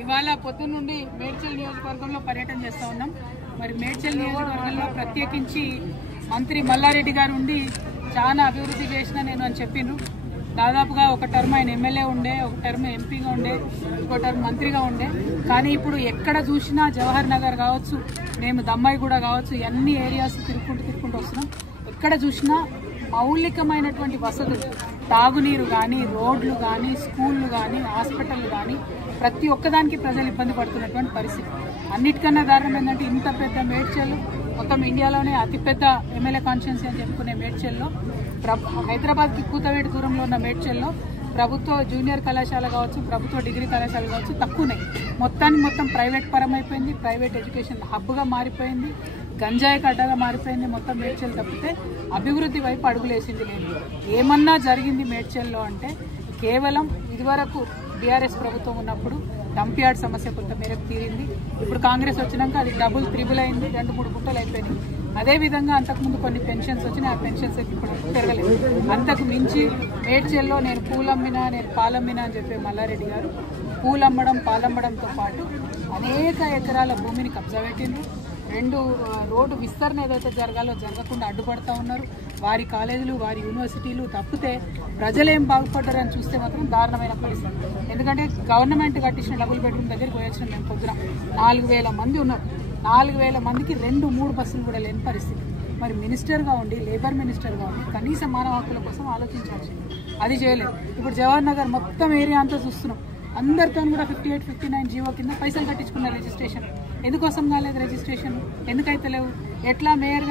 ఇవాళ పొద్దున్న నుండి మేడ్చల్ నియోజకవర్గంలో పర్యటన చేస్తా ఉన్నాం. మరి మేడ్చల్ నియోజకవర్గంలో ప్రత్యేకించి మంత్రి మల్లారెడ్డి గారు ఉండి చాలా అభివృద్ధి చేసిన నేను అని చెప్పిండ్రు. దాదాపుగా ఒక టర్మ్ ఆయన ఎమ్మెల్యే ఉండే, ఒక టర్మ్ ఎంపీగా ఉండే, ఇంకో టర్మ్ మంత్రిగా ఉండే. కానీ ఇప్పుడు ఎక్కడ చూసినా జవహర్ నగర్ కావచ్చు, మేము దమ్మాయి కూడా కావచ్చు, అన్ని ఏరియాస్ తిరుక్కుంటూ వస్తున్నాం. ఎక్కడ చూసినా మౌలికమైనటువంటి వసతులు, తాగునీరు కానీ, రోడ్లు కానీ, స్కూళ్ళు కానీ, హాస్పిటళ్ళు కానీ ప్రతి ఒక్కదానికి ప్రజలు ఇబ్బంది పడుతున్నటువంటి పరిస్థితి. అన్నిటికన్నా దారుణం ఏంటంటే ఇంత పెద్ద మేడ్చల్, మొత్తం ఇండియాలోనే అతిపెద్ద ఎమ్మెల్యే కాన్స్టిట్యున్సీ అని చెప్పుకునే మేడ్చల్లో, హైదరాబాద్కి కూతవేటి దూరంలో ఉన్న మేడ్చల్లో ప్రభుత్వ జూనియర్ కళాశాల కావచ్చు, ప్రభుత్వ డిగ్రీ కళాశాల కావచ్చు తక్కువనే. మొత్తం ప్రైవేట్ పరమైపోయింది, ప్రైవేట్ ఎడ్యుకేషన్ హబ్గా మారిపోయింది, గంజాయి కడ్డగా మారిపోయింది. మొత్తం మేడ్చల్ తప్పితే అభివృద్ధి వైపు అడుగులేసింది లేదు. ఏమన్నా జరిగింది మేడ్చల్లో అంటే కేవలం ఇదివరకు బీఆర్ఎస్ ప్రభుత్వం ఉన్నప్పుడు డంప్ యార్డ్ సమస్య కొంత మేరకు తీరింది. ఇప్పుడు కాంగ్రెస్ వచ్చినాక అది డబుల్ త్రిబుల్ అయింది, 2-3 గుంటలు అయిపోయినాయి. అదేవిధంగా అంతకుముందు కొన్ని పెన్షన్స్ వచ్చినాయి, ఆ పెన్షన్స్ ఇప్పుడు పెరగలేదు. అంతకు మించి మేడ్చల్లో నేను పూలమ్మినా, నేను పాలమ్మినా అని చెప్పే మల్లారెడ్డి గారు పూలమ్మడం పాలమ్మడంతో పాటు అనేక ఎకరాల భూమిని కబ్జా పెట్టిండ్రు. 2 రోడ్డు విస్తరణ ఏదైతే జరగాలో జరగకుండా అడ్డుపడతా ఉన్నారు. వారి కాలేజీలు, వారి యూనివర్సిటీలు తప్పితే ప్రజలేం బాగుపడ్డారని చూస్తే మాత్రం దారుణమైన పరిస్థితి. ఎందుకంటే గవర్నమెంట్ కట్టించిన డబుల్ బెడ్రూమ్ దగ్గరికి పోయాల్సిన మేము పొద్దున 4000 మంది ఉన్నారు. 4000 మందికి 2-3 బస్సులు కూడా లేని పరిస్థితి. మరి మినిస్టర్గా ఉండి, లేబర్ మినిస్టర్గా ఉండి కనీస మానవ హక్కుల కోసం ఆలోచించాల్సింది, అది చేయలేదు. ఇప్పుడు జవహర్ నగర్ మొత్తం ఏరియా అంతా చూస్తున్నాం. అందరితో కూడా 58, 59 జీవో కింద పైసలు కట్టించుకున్న రిజిస్ట్రేషన్. ఎందుకోసం కాలేదు రిజిస్ట్రేషన్? ఎందుకైతే లేవు? ఎట్లా మేయర్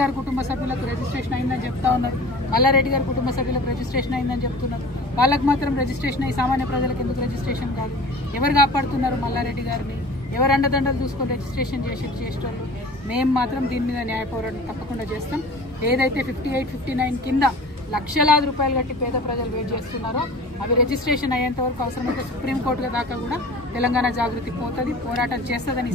గారి కుటుంబ సభ్యులకు రిజిస్ట్రేషన్ అయిందని చెప్తా ఉన్నారు, మల్లారెడ్డి గారి కుటుంబ సభ్యులకు రిజిస్ట్రేషన్ అయిందని చెప్తున్నారు. వాళ్ళకి మాత్రం రిజిస్ట్రేషన్ అయ్యి సామాన్య ప్రజలకు ఎందుకు రిజిస్ట్రేషన్ కాదు? ఎవరు కాపాడుతున్నారు మల్లారెడ్డి గారిని? ఎవరు అండదండలు చూసుకొని రిజిస్ట్రేషన్ చేసేటోళ్ళు? మేము మాత్రం దీని మీద న్యాయ పోరాటం తప్పకుండా చేస్తాం. ఏదైతే 58, 59 కింద లక్షలాది రూపాయలు కట్టి పేద ప్రజలు వెయిట్ చేస్తున్నారో అవి రిజిస్ట్రేషన్ అయ్యేంత వరకు అవసరమైతే సుప్రీంకోర్టు దాకా కూడా తెలంగాణ జాగృతి పోతుంది, పోరాటం చేస్తుందని